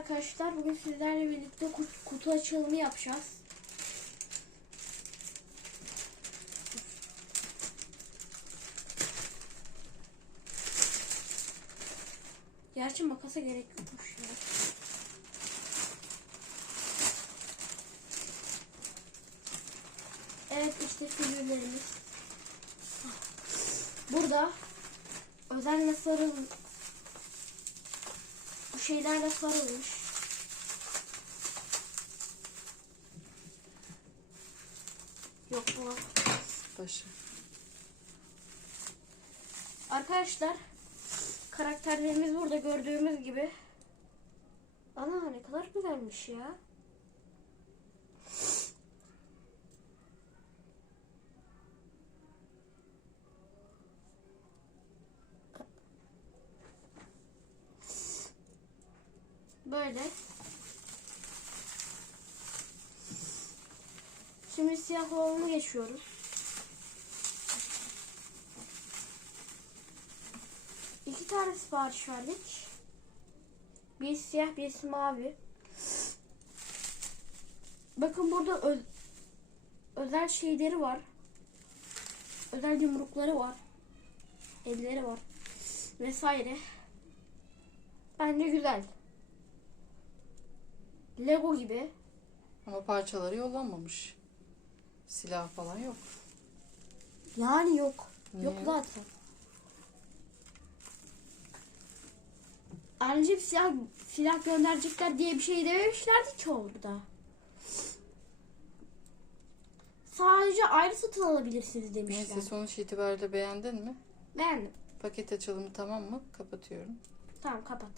arkadaşlar. Bugün sizlerle birlikte ku- kutu açılımı yapacağız. Gerçi makasa gerek yokmuş ya. Evet işte figürlerimiz. Burada özenle sarılmış. Bu şeylerle sarılmış. Yok bu. Başı. Arkadaşlar karakterlerimiz burada gördüğümüz gibi. Ana ne kadar güzelmiş ya. Böyle. Şimdi siyah olanı geçiyoruz. İki tane sipariş verdik. Bir siyah, birisi mavi. Bakın burada ö- özel şeyleri var. Özel yumrukları var. Elleri var. Vesaire. Bence güzel. Lego gibi. Ama parçaları yollanmamış. Silah falan yok. Yani yok. Niye? Yok zaten. Ayrıca silah, silah gönderecekler diye bir şey dememişlerdi ki orada. Sadece ayrı satın alabilirsiniz demişler. Neyse sonuç itibariyle beğendin mi? Beğendim. Paket açılımı tamam mı? Kapatıyorum. Tamam kapat.